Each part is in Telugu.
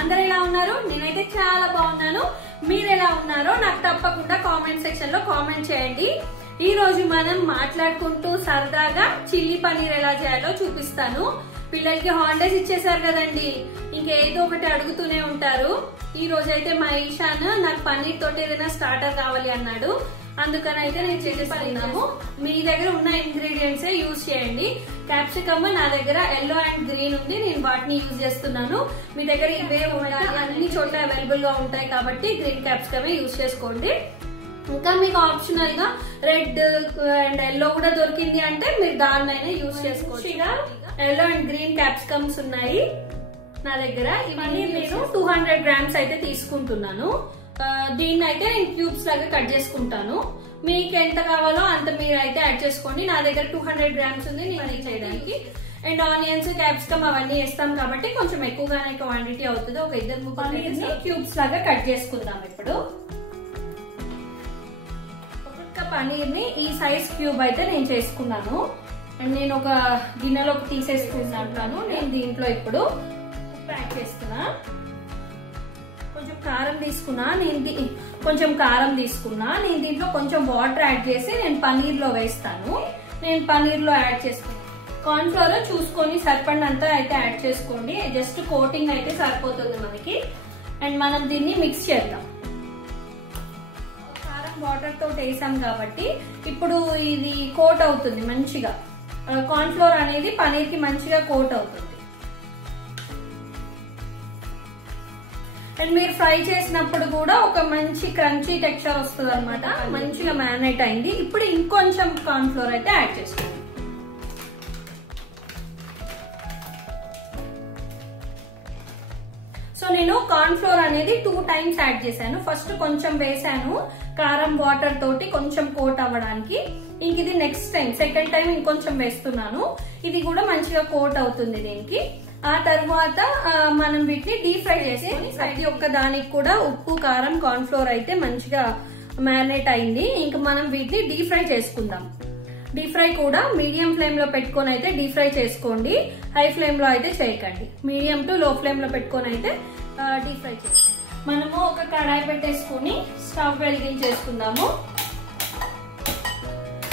అందరు ఎలా ఉన్నారు? నేనైతే చాలా బాగున్నాను. మీరు ఎలా ఉన్నారో నాకు తప్పకుండా కామెంట్ సెక్షన్ లో కామెంట్ చేయండి. ఈ రోజు మనం మాట్లాడుకుంటూ సరదాగా చిల్లీ పన్నీర్ ఎలా చేయాలో చూపిస్తాను. పిల్లలకి హాలిడేస్ ఇచ్చేసారు కదండి, ఇంకేదో ఒకటి అడుగుతూనే ఉంటారు. ఈ రోజు అయితే మా ఈశాన్ నాకు పన్నీర్ తోటి ఏదైనా స్టార్టర్ కావాలి అన్నాడు. అందుకని అయితే నేను చేసేస్తున్నాము. మీ దగ్గర ఉన్న ఇంగ్రీడియంట్స్ యూజ్ చేయండి. క్యాప్సికమ్ నా దగ్గర ఎల్లో అండ్ గ్రీన్ ఉంది, నేను వాటిని యూజ్ చేస్తున్నాను. మీ దగ్గర ఇవే ఉండాలి, అన్ని చోట్ల అవైలబుల్ గా ఉంటాయి కాబట్టి గ్రీన్ క్యాప్సికమే యూజ్ చేసుకోండి. ఇంకా మీకు ఆప్షనల్ గా రెడ్ అండ్ ఎల్లో కూడా దొరికింది అంటే మీరు దాన్నైనా యూజ్ చేసుకోవచ్చు. ఎల్లో అండ్ గ్రీన్ క్యాప్సికమ్స్ ఉన్నాయి నా దగ్గర. ఇవన్నీ నేను 200 గ్రామ్స్ అయితే తీసుకుంటున్నాను. దీన్ని అయితే నేను క్యూబ్స్ లాగా కట్ చేసుకుంటాను. మీకు ఎంత కావాలో అంత మీరు అయితే యాడ్ చేసుకోండి. నా దగ్గర 200 గ్రామ్స్ ఉంది నేను చేయడానికి. అండ్ ఆనియన్స్, క్యాప్సికమ్ అవన్నీ వేస్తాం కాబట్టి కొంచెం ఎక్కువగానే క్వాంటిటీ అవుతుంది. ఒక 2 పన్నీర్ని క్యూబ్స్ లాగా కట్ చేసుకుందాం. ఇప్పుడు ఒక్కొక్క పన్నీర్ ని ఈ సైజ్ క్యూబ్ అయితే నేను చేసుకున్నాను. అండ్ నేను ఒక గిన్నెలోకి తీసేసుకుంటాను. నేను దీంట్లో ఇప్పుడు ప్యాక్ చేస్తున్నా. కొంచెం కారం తీసుకున్నా, కొంచెం కారం తీసుకున్నా. నేను దీంట్లో కొంచెం వాటర్ యాడ్ చేసి నేను పన్నీర్ లో వేస్తాను. నేను పన్నీర్ లో యాడ్ చేసుకున్నాను. కార్న్ ఫ్లోర్ చూసుకొని సరిపడినంత అయితే యాడ్ చేసుకోండి. జస్ట్ కోటింగ్ అయితే సరిపోతుంది మనకి. అండ్ మనం దీన్ని మిక్స్ చేద్దాం. కారం వాటర్ తో వేసాం కాబట్టి ఇప్పుడు ఇది కోట్ అవుతుంది మంచిగా. కార్న్ ఫ్లోర్ అనేది పన్నీర్ కి మంచిగా కోట్ అవుతుంది. అండ్ మీరు ఫ్రై చేసినప్పుడు కూడా ఒక మంచి క్రంచీ టెక్స్చర్ వస్తుంది అనమాట. మంచిగా మ్యారినేట్ అయింది. ఇప్పుడు ఇంకొంచెం కార్న్ ఫ్లోర్ అయితే యాడ్ చేసుకోండి. సో నేను కార్న్ ఫ్లోర్ అనేది 2 టైమ్స్ యాడ్ చేశాను. ఫస్ట్ కొంచెం వేసాను కారం వాటర్ తోటి కొంచెం కోట్ అవ్వడానికి. ఇంక ఇది నెక్స్ట్ టైం సెకండ్ టైం ఇంకొంచెం వేస్తున్నాను. ఇది కూడా మంచిగా కోట్ అవుతుంది దీనికి. ఆ తర్వాత మనం వీటిని డీప్ ఫ్రై చేసుకొని ప్రతి ఒక్క దానికి కూడా ఉప్పు, కారం, కార్న్ ఫ్లోర్ అయితే మంచిగా మ్యారినేట్ అయింది. ఇంకా మనం వీటిని డీప్ ఫ్రై చేసుకుందాం. డీప్ ఫ్రై కూడా మీడియం ఫ్లేమ్ లో పెట్టుకొని అయితే డీప్ ఫ్రై చేసుకోండి. హై ఫ్లేమ్ లో అయితే చేయకండి. మీడియం టు లో ఫ్లేమ్ లో పెట్టుకొని అయితే డీప్ ఫ్రై చేసుకోండి. మనము ఒక కడాయి పెట్టేసుకొని స్టవ్ వెలిగించేసుకుందాము.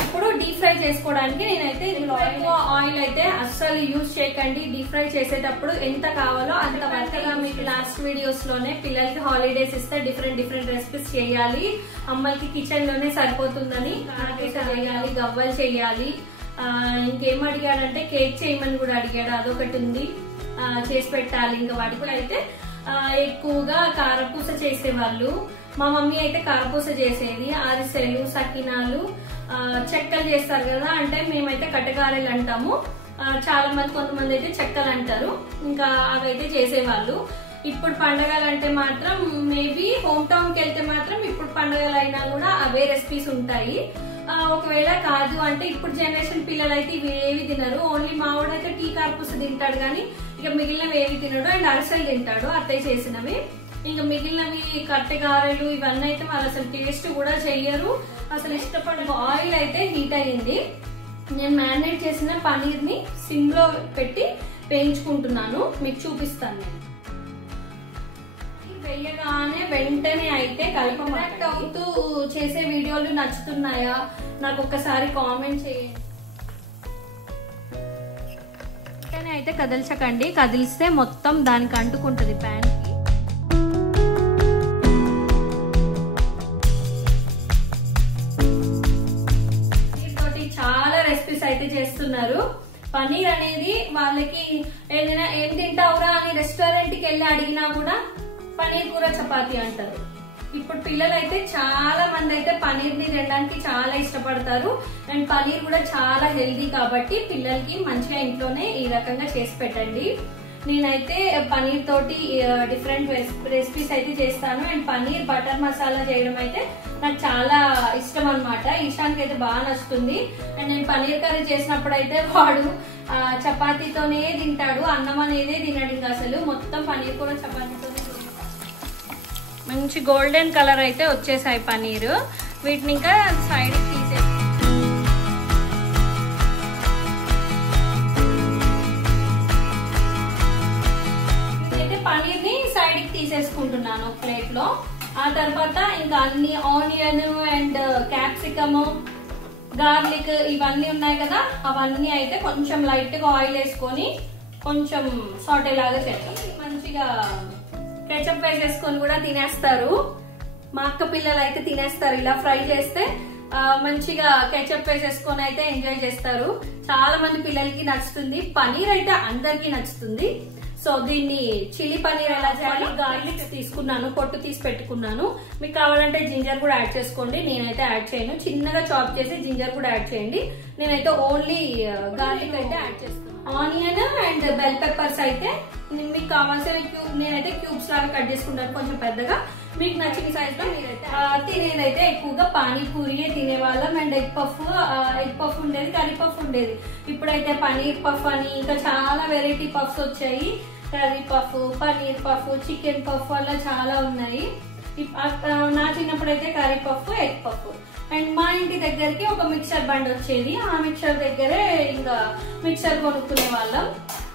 ఇప్పుడు డీప్ ఫ్రై చేసుకోవడానికి నేనైతే ఆయిల్ అయితే అస్సలు యూజ్ చేయకండి. డీప్ ఫ్రై చేసేటప్పుడు ఎంత కావాలో అంత వరకుగా. మీకు లాస్ట్ వీడియోస్ లోనే పిల్లలకి హాలిడేస్ ఇస్తే డిఫరెంట్ రెసిపీస్ చేయాలి, అమ్మాయికి కిచెన్ లోనే సరిపోతుందని చేయాలి, గవ్వలు చేయాలి. ఇంకేం అడిగాడంటే కేక్ చేయమని కూడా అడిగాడు. అదొకటి ఉంది, చేసి పెట్టాలి. ఇంకా వాటికి అయితే ఎక్కువగా కారపూస చేసేవాళ్ళు. మా మమ్మీ అయితే కారపూస చేసేది. అరిసెలు, సకినాలు, చెక్కలు చేస్తారు కదా, అంటే మేమైతే కట్టగారెలు అంటాము. చాలా మంది కొంతమంది అయితే చెక్కలు అంటారు. ఇంకా అవైతే చేసేవాళ్ళు. ఇప్పుడు పండగలు అంటే మాత్రం మేబీ హోమ్ టౌన్ కి వెళ్తే మాత్రం ఇప్పుడు పండగలు అయినా కూడా అవే రెసిపీస్ ఉంటాయి. ఒకవేళ కాదు అంటే ఇప్పుడు జనరేషన్ పిల్లలు అయితే ఇవి ఏవి తినరు. ఓన్లీ మావాడైతే టీ కారపూస తింటాడు కానీ ఇక మిగిలినవి ఏవి తినడు. అండ్ అరిసెలు తింటాడు అత్తయ్య చేసినవి. ఇంకా మిగిలినవి కట్టెగారెలు ఇవన్నీ అయితే వాళ్ళు అసలు టేస్ట్ కూడా చెయ్యరు, అసలు ఇష్టపడరు. ఆయిల్ అయితే హీట్ అయ్యింది. నేను మ్యారినేట్ చేసిన పన్నీర్ ని సిమ్ లో పెట్టి వేయించుకుంటున్నాను. మీకు చూపిస్తాను. నేను వేయగానే వెంటనే అయితే కలపమన్నట్టు అవుతూ చేసే వీడియోలు నచ్చుతున్నాయా నాకు ఒక్కసారి కామెంట్ చేయండి. వెంటనే అయితే కదిల్చకండి, కదిలిస్తే మొత్తం దానికి అంటుకుంటది ప్యాన్ కి. చాలా రెసిపీస్ అయితే చేస్తున్నారు. పన్నీర్ అనేది వాళ్ళకి ఏదైనా ఏం తింటావురా అని రెస్టారెంట్ కి వెళ్ళి అడిగినా కూడా పన్నీర్ కూర చపాతీ అంటారు. ఇప్పుడు పిల్లలు అయితే చాలా మంది అయితే పన్నీర్ ని తినడానికి చాలా ఇష్టపడతారు. అండ్ పన్నీర్ కూడా చాలా హెల్దీ కాబట్టి పిల్లలకి మంచిగా ఇంట్లోనే ఈ రకంగా చేసి పెట్టండి. నేనైతే పన్నీర్ తోటి డిఫరెంట్ రెసిపీస్ అయితే చేస్తాను. అండ్ పన్నీర్ బటర్ మసాలా చేయడం అయితే నాకు చాలా ఇష్టం అనమాట. ఈశాన్కి అయితే బాగా నచ్చుతుంది. అండ్ నేను పన్నీర్ కర్రీ చేసినప్పుడు అయితే వాడు చపాతీతోనే తింటాడు, అన్నం అనేదే తినడు. ఇంకా అసలు మొత్తం పన్నీర్ కూడా చపాతీతోనే. మంచి గోల్డెన్ కలర్ అయితే వచ్చేసాయి పన్నీర్. వీటిని ఇంకా సైడ్ తీసేసి పన్నీర్ ని సైడ్ సైడ్ కి తీసేసుకుంటున్నాను ప్లేట్ లో. ఆ తర్వాత ఇంకా అన్ని ఆనియన్ అండ్ క్యాప్సికమ్, గార్లిక్ ఇవన్నీ ఉన్నాయి కదా, అవన్నీ అయితే కొంచెం లైట్ గా ఆయిల్ వేసుకొని కొంచెం సాటే లాగా చేద్దాం. మంచిగా కెచప్ వేసేసుకొని కూడా తినేస్తారు. మా అక్క పిల్లలు అయితే తినేస్తారు ఇలా ఫ్రై చేస్తే. మంచిగా కెచప్ వేసేసుకొని అయితే ఎంజాయ్ చేస్తారు. చాలా మంది పిల్లలకి నచ్చుతుంది. పనీర్ అయితే అందరికి నచ్చుతుంది. సో దీన్ని చిల్లీ పనీర్ ఎలా చేయాలి, గార్లిక్ తీసుకున్నాను, పొట్టు తీసి పెట్టుకున్నాను. మీకు కావాలంటే జింజర్ కూడా యాడ్ చేసుకోండి. నేనైతే యాడ్ చేయను. చిన్నగా చాప్ చేసి జింజర్ కూడా యాడ్ చేయండి. నేనైతే ఓన్లీ గార్లిక్ అయితే యాడ్ చేస్తాను. ఆనియన్ అండ్ బెల్ పెప్పర్స్ అయితే మీకు కావాల్సిన నేనైతే క్యూబ్స్ లాగా కట్ చేసుకుంటాను కొంచెం పెద్దగా. మీకు నచ్చిన సైజ్ లో మీరైతే తినేదైతే ఎక్కువగా పానీపూరియే తినేవాళ్ళం. అండ్ ఎగ్ పఫ్ ఉండేది, కర్రీ పఫ్ ఉండేది. ఇప్పుడైతే పనీర్ పఫ్ అని ఇంకా చాలా వెరైటీ పఫ్స్ వచ్చాయి. Curry puff, paneer puff, chicken puff అలా చాలా ఉన్నాయి. నా చిన్నప్పుడు అయితే curry puff, egg puff. And మా ఇంటి దగ్గరికి ఒక మిక్సర్ బండి వచ్చేది. ఆ మిక్సర్ దగ్గరే ఇంకా మిక్సర్ కొనుక్కునే వాళ్ళం.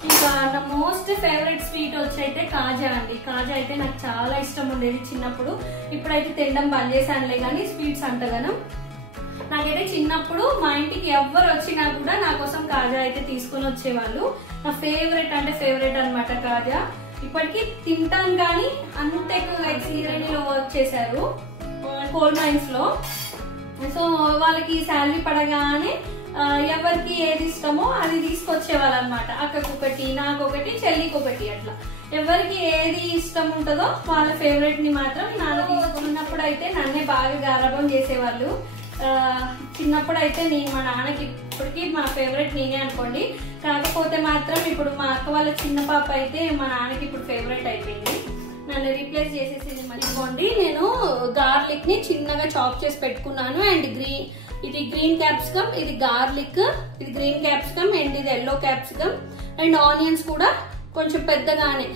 ఇంకా నా మోస్ట్ ఫేవరెట్ స్వీట్ వచ్చి అయితే కాజా అండి. కాజా అయితే నాకు చాలా ఇష్టం ఉండేది చిన్నప్పుడు. ఇప్పుడైతే తినడం బంద్ చేశానులే కానీ స్వీట్స్ అంతగానం. నాకైతే చిన్నప్పుడు మా ఇంటికి ఎవరు వచ్చినా కూడా నా కోసం కాజా అయితే తీసుకుని వచ్చేవాళ్ళు. నా ఫేవరెట్ అంటే ఫేవరెట్ అనమాట కాజా. ఇప్పటికీ తింటాను కానీ అంత ఎక్కువ సింగరేణిలో వర్క్ చేశారు కోల్ మైన్స్ లో. సో వాళ్ళకి శాలరీ పడగానే ఎవరికి ఏది ఇష్టమో అది తీసుకొచ్చేవాళ్ళు అనమాట. అక్కకు ఒకటి, నాకు ఒకటి, చెల్లికి ఒకటి, అట్లా ఎవరికి ఏది ఇష్టం ఉంటుందో వాళ్ళ ఫేవరెట్ ని మాత్రం నాన్న తీసుకున్నప్పుడు అయితే నన్నే బాగా గారాబం చేసేవాళ్ళు. చిన్నప్పుడు అయితే నేను మా నాన్నకి ఇప్పటికి మా ఫేవరెట్ నేనే అనుకోండి. కాకపోతే మాత్రం ఇప్పుడు మా అక్క వాళ్ళ చిన్న పాప అయితే మా నాన్నకి ఇప్పుడు ఫేవరెట్ అయిపోయింది. నన్ను రీప్లేస్ చేసేసింది. మర్చిపోండి, నేను గార్లిక్ ని చిన్నగా చాప్ చేసి పెట్టుకున్నాను. అండ్ ఇది గ్రీన్ క్యాప్సికమ్, ఇది గార్లిక్, ఇది గ్రీన్ క్యాప్సికమ్ అండ్ ఇది ఎల్లో క్యాప్సికమ్. అండ్ ఆనియన్స్ కూడా కొంచెం పెద్దగానే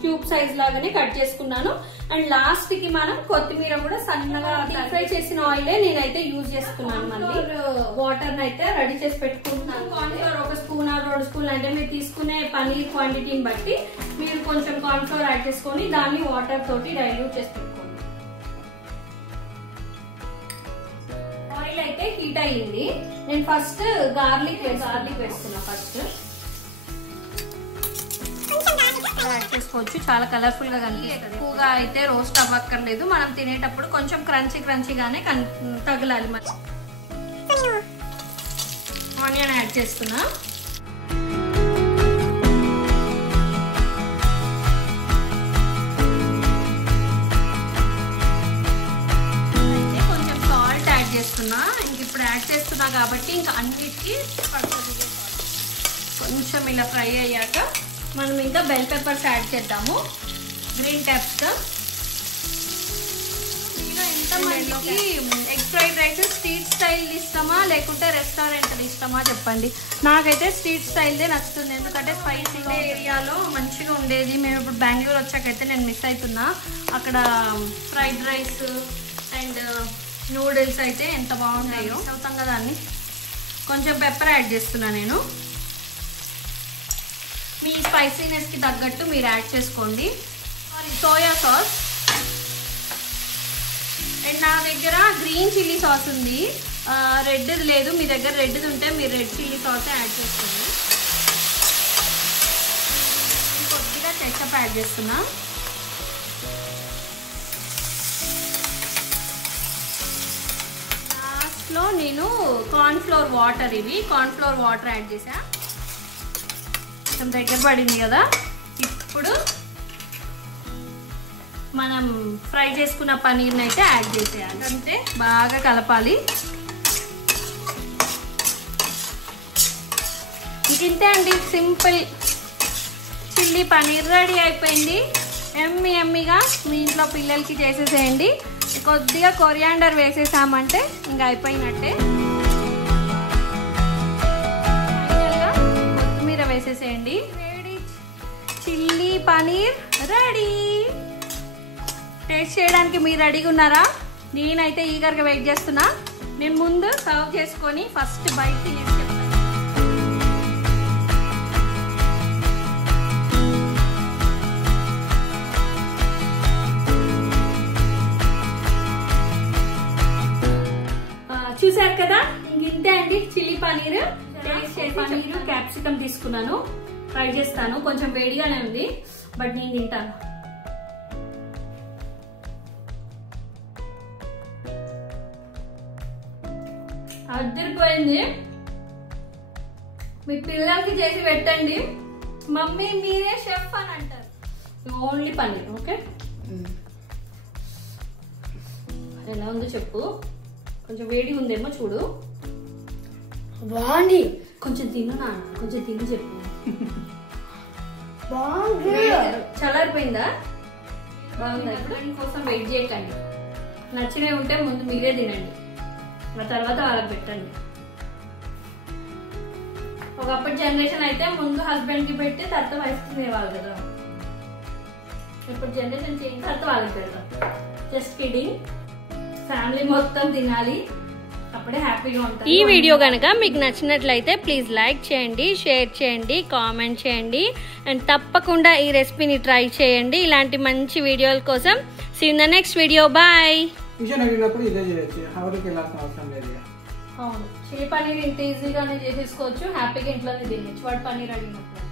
క్యూబ్ సైజ్ లాగానే కట్ చేసుకున్నాను. అండ్ లాస్ట్ కి మనం కొత్తిమీర కూడా సన్నగా డీప్ ఫ్రై చేసిన ఆయిలే నేనైతే యూజ్ చేసుకున్నాను. మళ్ళీ వాటర్ అయితే రెడీ చేసి పెట్టుకుంటున్నాను. కార్న్ఫ్లోర్ ఒక స్పూన్ ఆ 2 స్పూన్లు అంటే మీరు తీసుకునే పనీర్ క్వాంటిటీని బట్టి మీరు కొంచెం కార్న్ఫ్లోర్ యాడ్ చేసుకొని దాన్ని వాటర్ తోటి డైల్యూట్ చేసి పెట్టుకోండి. ఆయిల్ అయితే హీట్ అయ్యింది. నేను ఫస్ట్ గార్లిక్ వేస్తున్నా. ఫస్ట్ యాడ్ చేసుకోవచ్చు, చాలా కలర్ఫుల్ గా కనిపిస్తుంది. ఎక్కువగా అయితే రోస్ట్ అవ్వక్కర్లేదు. మనం తినేటప్పుడు కొంచెం క్రంచీగానే తగలాలి. మరి ఆనియన్ యాడ్ చేస్తున్నా. కొంచెం సాల్ట్ యాడ్ చేస్తున్నా. ఇంక ఇప్పుడు యాడ్ చేస్తున్నా కాబట్టి ఇంకా అన్నిటికీ పడుతుంది. కొంచెం ఇలా ఫ్రై అయ్యాక మనం ఇంకా బెల్ పెప్పర్స్ యాడ్ చేద్దాము. Green capsicum. ఎంతమందికి egg fried rice street style ఇష్టమా లేకుంటే రెస్టారెంట్ ఇష్టమా చెప్పండి. నాకైతే స్ట్రీట్ స్టైల్దే నచ్చుతుంది. ఎందుకంటే స్పైసీ ఏరియాలో మంచిగా ఉండేది. మేము ఇప్పుడు బెంగళూరు వచ్చాకైతే నేను మిస్ అవుతున్నా. అక్కడ ఫ్రైడ్ రైస్ అండ్ నూడిల్స్ అయితే ఎంత బాగుంటాయో. అవుతాం కదా అన్ని. కొంచెం పెప్పర్ యాడ్ చేస్తున్నా నేను. మీ స్పైసీనెస్ కి తగ్గట్టు మీరు యాడ్ చేసుకోండి. Soya sauce. అండ్ నా దగ్గర గ్రీన్ చిల్లీ సాస్ ఉంది, రెడ్ది లేదు. మీ దగ్గర రెడ్ది ఉంటే మీరు రెడ్ చిల్లీ సాస్ యాడ్ చేసుకోండి. కొద్దిగా కెచప్ యాడ్ చేస్తున్నా. లాస్ట్లో నేను కార్న్ఫ్లోర్ వాటర్, ఇవి కార్న్ఫ్లోర్ వాటర్ యాడ్ చేసా. కొంచెం దగ్గర పడింది కదా. ఇప్పుడు మనం ఫ్రై చేసుకున్న పనీర్ని అయితే యాడ్ చేసేయాలి. అంటే బాగా కలపాలి. ఇంతే అండి, సింపుల్ చిల్లీ పనీర్ రెడీ అయిపోయింది. ఎమ్మీగా మీ ఇంట్లో పిల్లలకి చేసేసేయండి. కొద్దిగా కొరియాండర్ వేసేసామంటే ఇంకా అయిపోయినట్టే. వేసేసేయండి. Ready, chilli paneer ready. Taste చేయడానికి మీరు రెడీగా ఉన్నారా? నేనైతే ఈగర్గా వెయిట్ చేస్తున్నా. నేను ముందు సర్వ్ చేసుకొని ఫస్ట్ బైట్ తినేసి చెప్తాను. కదా, ఇంతే అండి చిల్లీ పనీర్. పనీర్ క్యాప్సికమ్ తీసుకున్నాను, ఫ్రై చేస్తాను. కొంచెం వేడిగానే ఉంది బట్ నేను తింటాను. అదిరిపోయింది. మీ పిల్లలకి చేసి పెట్టండి, మమ్మీ మీరే షెఫ్ అని అంటారు. ఓన్లీ పన్నీర్. ఓకే, ఎలా ఉందో చెప్పు. కొంచెం వేడి ఉందేమో చూడు. బాగుంది. కొంచెం తిను నాన్న, కొంచెం తిని చెప్పు. బాగుంది. చల్లారిపోయిందా? బాగుందా? కోసం వెయిట్ చేయకండి. నచ్చినవి ఉంటే ముందు మీరే తినండి, ఆ తర్వాత వాళ్ళకి పెట్టండి. ఒకప్పటి జనరేషన్ అయితే ముందు హస్బెండ్ కి పెట్టి తర్వాత వైఫ్ తినేవాళ్ళు కదా. ఇప్పుడు జనరేషన్ చేంజ్, తర్వాత వాళ్ళకి పెడతాం. Just kidding. ఫ్యామిలీ మొత్తం తినాలి, అప్పుడే హ్యాపీగా ఉంటారు. ఈ వీడియో కనుక మీకు నచ్చినట్లయితే ప్లీజ్ లైక్ చేయండి, షేర్ చేయండి, కామెంట్ చేయండి అండ్ తప్పకుండా ఈ రెసిపీని ట్రై చేయండి. ఇలాంటి మంచి వీడియోల కోసం see in the next video. Bye. అవును, చిల్లీ పన్నీర్ ఇంత ఈజీగానే చేసేసుకోవచ్చు, హ్యాపీగా ఇంట్లోనే తినచ్చు. వాడు పన్నీర్ అడిగినప్పుడు